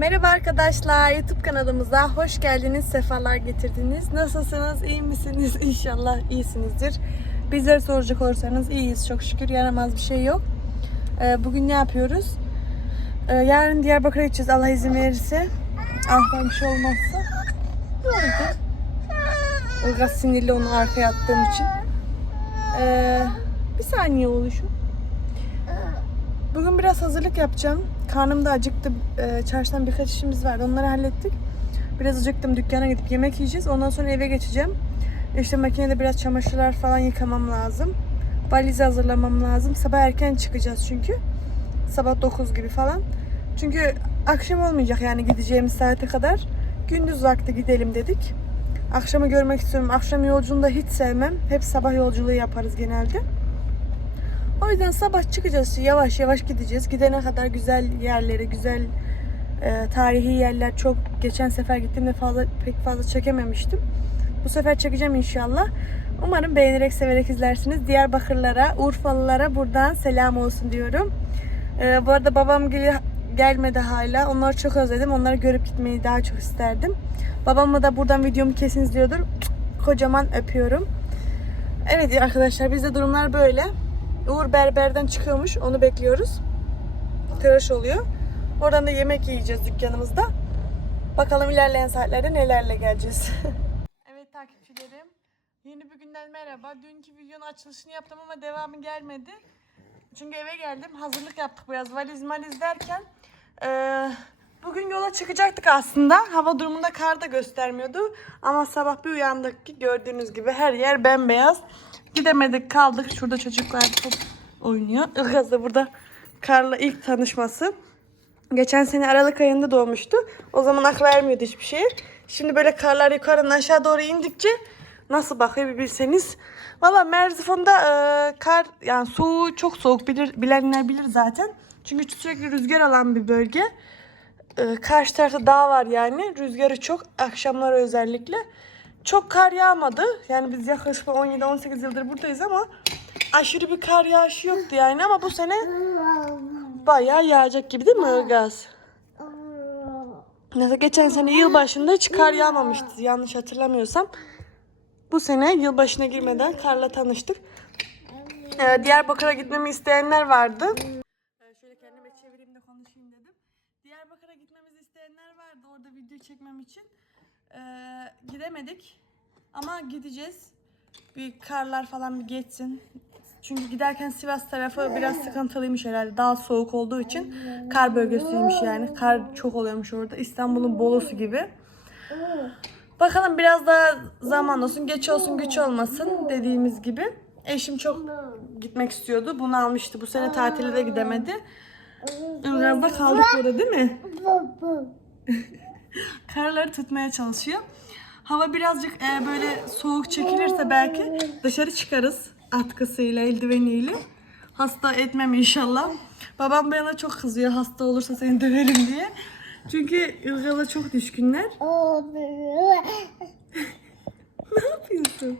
Merhaba arkadaşlar, YouTube kanalımıza hoş geldiniz, sefalar getirdiniz. Nasılsınız, iyi misiniz? İnşallah iyisinizdir. Bizleri soracak olursanız iyiyiz çok şükür, yaramaz bir şey yok. Ee, bugün ne yapıyoruz? Ee, yarın Diyarbakır'a gideceğiz Allah izin verirse. Ahtan bir şey olmazsa. Oldu? Ilgaz sinirli onu arkaya attığım için. Ee, bir saniye oluşu. Bugün biraz hazırlık yapacağım. Karnım da acıktı. Ee, çarşıdan birkaç işimiz vardı. Onları hallettik. Biraz acıktım. Dükkana gidip yemek yiyeceğiz. Ondan sonra eve geçeceğim. İşte makinede biraz çamaşırlar falan yıkamam lazım. Valizi hazırlamam lazım. Sabah erken çıkacağız çünkü. Sabah 9 gibi falan. Çünkü akşam olmayacak yani gideceğimiz saate kadar. Gündüz vakti gidelim dedik. Akşamı görmek istiyorum. Akşam yolculuğunu da hiç sevmem. Hep sabah yolculuğu yaparız genelde. O yüzden sabah çıkacağız. Yavaş yavaş gideceğiz. Gidene kadar güzel yerleri, güzel e, tarihi yerler çok geçen sefer gittiğimde fazla pek fazla çekememiştim. Bu sefer çekeceğim inşallah. Umarım beğenerek severek izlersiniz. Diyarbakırlara, Urfalılara buradan selam olsun diyorum. E, bu arada babam gel gelmedi hala. Onları çok özledim. Onları görüp gitmeyi daha çok isterdim. Babamla da buradan videomu kesin izliyordur. Kocaman öpüyorum. Evet arkadaşlar bizde durumlar böyle. Uğur berberden çıkıyormuş. Onu bekliyoruz. Tıraş oluyor. Oradan da yemek yiyeceğiz dükkanımızda. Bakalım ilerleyen saatlerde nelerle geleceğiz. evet takipçilerim. Yeni bir günden merhaba. Dünkü videonun açılışını yaptım ama devamı gelmedi. Çünkü eve geldim. Hazırlık yaptık biraz. Valiz maliz derken. eee, bugün yola çıkacaktık aslında. Hava durumunda kar da göstermiyordu. Ama sabah bir uyandık ki gördüğünüz gibi her yer bembeyaz. Gidemedik kaldık. Şurada çocuklar top oynuyor. Ilgaz da burada karla ilk tanışması. Geçen sene Aralık ayında doğmuştu. O zaman akla ermiyordu hiçbir şey. Şimdi böyle karlar yukarıdan aşağı doğru indikçe nasıl bakıyor bir bilseniz. Valla Merzifon'da e, kar yani soğuğu çok soğuk bilir, bilenler bilir zaten. Çünkü sürekli rüzgar alan bir bölge. E, karşı tarafta dağ var yani. Rüzgarı çok akşamları özellikle. Çok kar yağmadı. Yani biz yaklaşık 17-18 yıldır buradayız ama aşırı bir kar yağışı yoktu yani ama bu sene bayağı yağacak gibi değil mi Ilgaz? Mesela geçen sene yılbaşında hiç kar yağmamıştı yanlış hatırlamıyorsam. Bu sene yılbaşına girmeden karla tanıştık. Ee, Diyarbakır'a gitmemi isteyenler vardı. Ee, şöyle kendime çevireyim de konuşayım dedim. Diyarbakır'a gitmemizi isteyenler vardı orada video çekmem için. Ee, gidemedik ama gideceğiz. Bir karlar falan bir geçsin. Çünkü giderken Sivas tarafı biraz sıkıntılıymış herhalde. Daha soğuk olduğu için kar bölgesiymiş yani. Kar çok oluyormuş orada. İstanbul'un Bolu'su gibi. Bakalım biraz daha zaman olsun, geç olsun, güç olmasın dediğimiz gibi. Eşim çok gitmek istiyordu. Bunu almıştı. Bu sene tatile de gidemedi. Da kaldık burada değil mi? Karları tutmaya çalışıyor. Hava birazcık e, böyle soğuk çekilirse belki dışarı çıkarız atkısıyla, eldiveniyle. Hasta etmem inşallah. Babam bana çok kızıyor hasta olursa seni döverim diye. Çünkü Ilgaz'a çok düşkünler. ne yapıyorsun?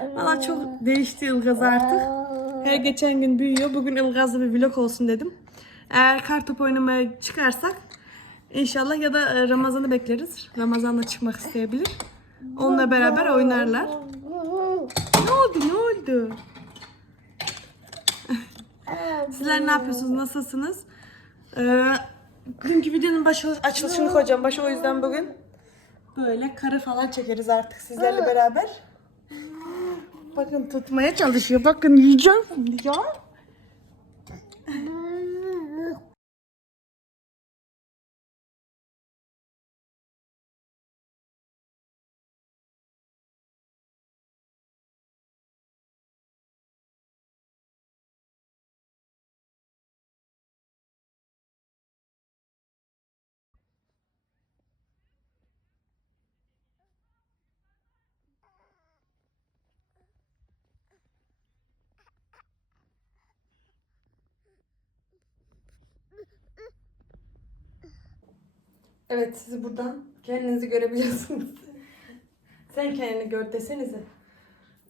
Valla çok değişti Ilgaz artık. Her geçen gün büyüyor. Bugün Ilgaz'la bir vlog olsun dedim. Eğer kartop oynamaya çıkarsak inşallah ya da e, Ramazan'ı bekleriz. Ramazan'da çıkmak isteyebilir. Onunla beraber oynarlar. Ne oldu ne oldu? Sizler ne yapıyorsunuz? Nasılsınız? Ee, bugünkü videonun başı, açılışını koyacağım. Başı o yüzden bugün böyle karı falan çekeriz artık sizlerle beraber. Bakın tutmaya çalışıyor. Bakın yiyeceğim ya. Evet sizi buradan kendinizi görebilirsiniz. Sen kendini gör desenize.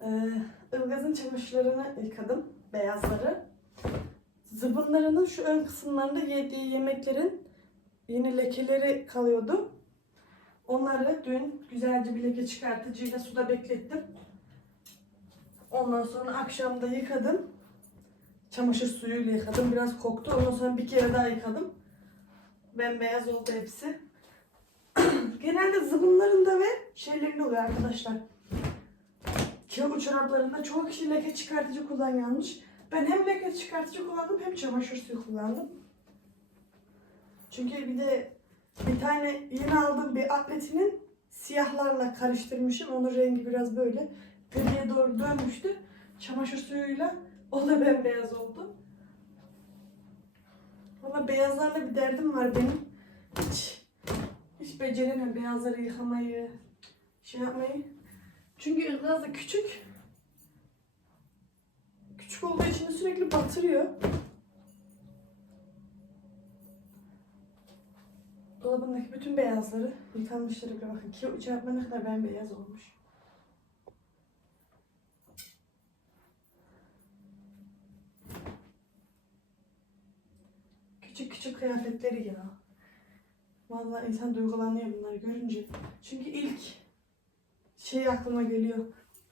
Ee, Ilgaz'ın çamaşırlarını yıkadım. Beyazları. Zıbınlarının şu ön kısımlarında yediği yemeklerin yine lekeleri kalıyordu. Onları dün güzelce bir leke çıkartıcıyla suda beklettim. Ondan sonra akşam da yıkadım. Çamaşır suyuyla yıkadım. Biraz koktu. Ondan sonra bir kere daha yıkadım. Bembeyaz oldu hepsi. Genelde zıbınlarında ve şeylerinde oluyor arkadaşlar. Çabuk çoraplarında çoğu kişi leke çıkartıcı kullanıyormuş. Ben hem leke çıkartıcı kullandım hem çamaşır suyu kullandım. Çünkü bir de bir tane yeni aldığım bir atletinin siyahlarla karıştırmışım. Onun rengi biraz böyle griye doğru dönmüştü. Çamaşır suyuyla o da bembeyaz oldu. Valla beyazlarla bir derdim var benim. Hiç, hiç beceremem beyazları yıkamayı, şey yapmayı. Çünkü ılgaz da küçük. Küçük olduğu için sürekli batırıyor. Dolabındaki bütün beyazları, yıkanmışları bile bakın. Ki çarpma ne kadar bembeyaz olmuş. Küçük küçük kıyafetleri ya. Vallahi insan duygulanıyor bunları görünce. Çünkü ilk şey aklıma geliyor.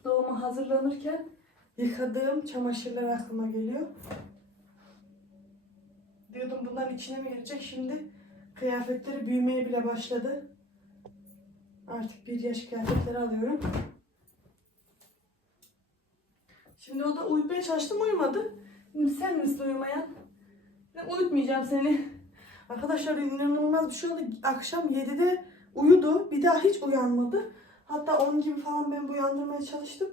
Doğuma hazırlanırken yıkadığım çamaşırlar aklıma geliyor. Diyordum bunların içine mi girecek? Şimdi kıyafetleri büyümeye bile başladı. Artık bir yaş kıyafetleri alıyorum. Şimdi o da uyutmaya çalıştım uyumadı. Sen misin uyumayan? Ben uyutmayacağım seni. Arkadaşlar inanılmaz bir şey oldu. Akşam 7'de uyudu. Bir daha hiç uyanmadı. Hatta 10 gibi falan ben uyandırmaya çalıştım.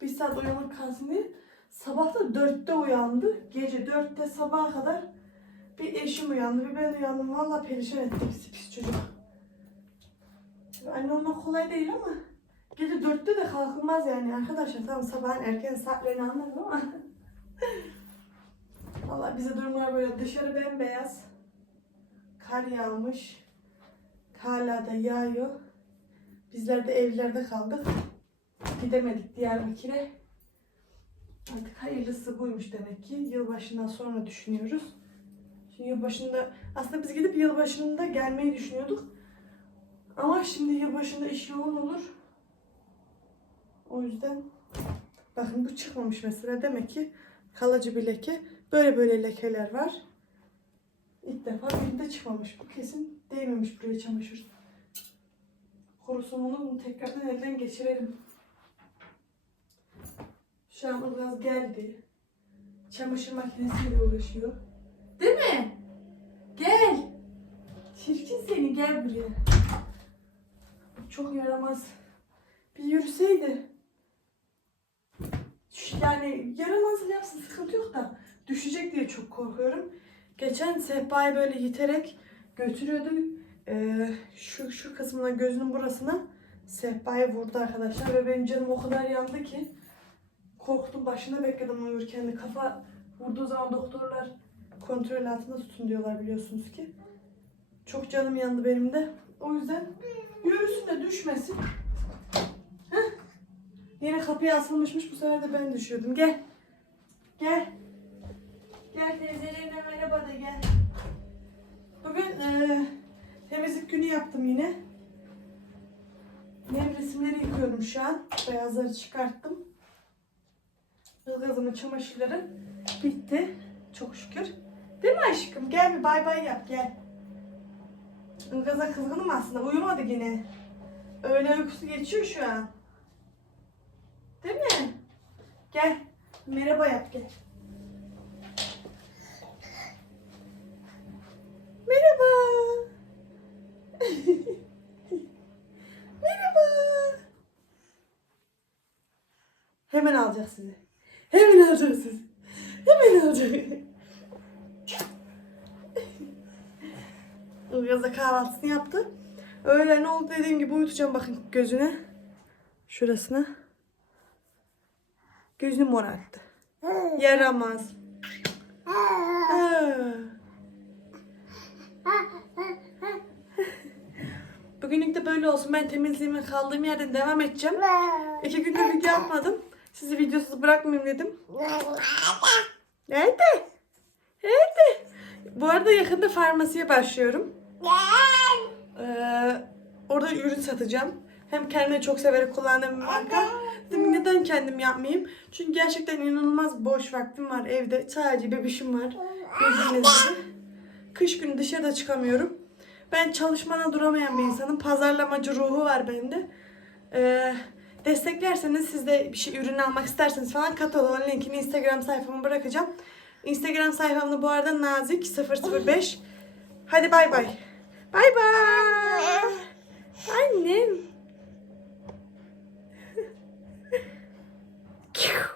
Bir saat uyanık kalsın diye. Sabah da 4'te uyandı. Gece 4'te sabaha kadar bir eşim uyandı, bir ben uyandım. Vallahi perişan etti bizi pis çocuk. Anne olmak kolay değil ama gece 4'te de kalkılmaz yani arkadaşlar. Tamam sabahın erken saatlerini anladım ama Vallahi bize durumlar böyle dışarı bembeyaz. Kar yağmış. Hala da yağıyor. Bizler de evlerde kaldık. Gidemedik Diyarbakır'a. Artık hayırlısı buymuş demek ki. Yılbaşından sonra düşünüyoruz. Şimdi yılbaşında aslında biz gidip yılbaşında gelmeyi düşünüyorduk. Ama şimdi yılbaşında iş yoğun olur. O yüzden bakın bu çıkmamış mesela. Demek ki kalıcı bir leke. Böyle böyle lekeler var. İlk defa birinde çıkmamış. Bu kesin değmemiş buraya çamaşır. Kurusun onu bunu tekrardan elden geçirelim. Şu an Ilgaz geldi. Çamaşır makinesiyle uğraşıyor. Değil mi? Gel. Çirkin seni gel buraya. Çok yaramaz. Bir yürüseydi. Yani yaramaz yapsın sıkıntı yok da düşecek diye çok korkuyorum. Geçen sehpayı böyle yiterek götürüyordu. Ee, şu şu kısmına gözünün burasına sehpayı vurdu arkadaşlar ve benim canım o kadar yandı ki korktum başında bekledim uyurken de kafa vurduğu zaman doktorlar kontrol altında tutun diyorlar biliyorsunuz ki. Çok canım yandı benim de. O yüzden yürüsün de düşmesin. Heh. Yine kapıya asılmışmış bu sefer de ben düşüyordum. Gel. Gel. Gel teyzelerine merhaba de gel. Bugün eee, temizlik günü yaptım yine. Nem resimleri yıkıyorum şu an. Beyazları çıkarttım. Ilgazımın çamaşırları bitti. Çok şükür. Değil mi aşkım? Gel bir bay bay yap gel. Ilgaz'a kızgınım aslında. Uyumadı yine. Öğle uykusu geçiyor şu an. Değil mi? Gel. Merhaba yap gel. Merhaba. Merhaba. Hemen alacak sizi. Hemen alacak sizi. Hemen alacak. Ilgaz da kahvaltısını yaptı. Öğlen oldu dediğim gibi uyutacağım bakın gözüne. Şurasına. Gözünü morarttı. Yaramaz. Ha. Bugünlük de böyle olsun. Ben temizliğime kaldığım yerden devam edeceğim. İki gündür video yapmadım. Sizi videosuz bırakmayayım dedim. Nerede? Nerede? Bu arada yakında farmasiye başlıyorum. Ee, orada ürün satacağım. Hem kendime çok severek kullandığım bir marka. Dedim neden kendim yapmayayım? Çünkü gerçekten inanılmaz boş vaktim var evde. Sadece bebişim var. Gibi. Kış günü dışarıda çıkamıyorum. Ben çalışmana duramayan bir insanım. Pazarlamacı ruhu var bende. Ee, desteklerseniz siz de bir şey ürün almak isterseniz falan kataloğun linkini Instagram sayfamı bırakacağım. Instagram sayfamda bu arada nazik 005. Hadi bay bay. Bay bay. Annem.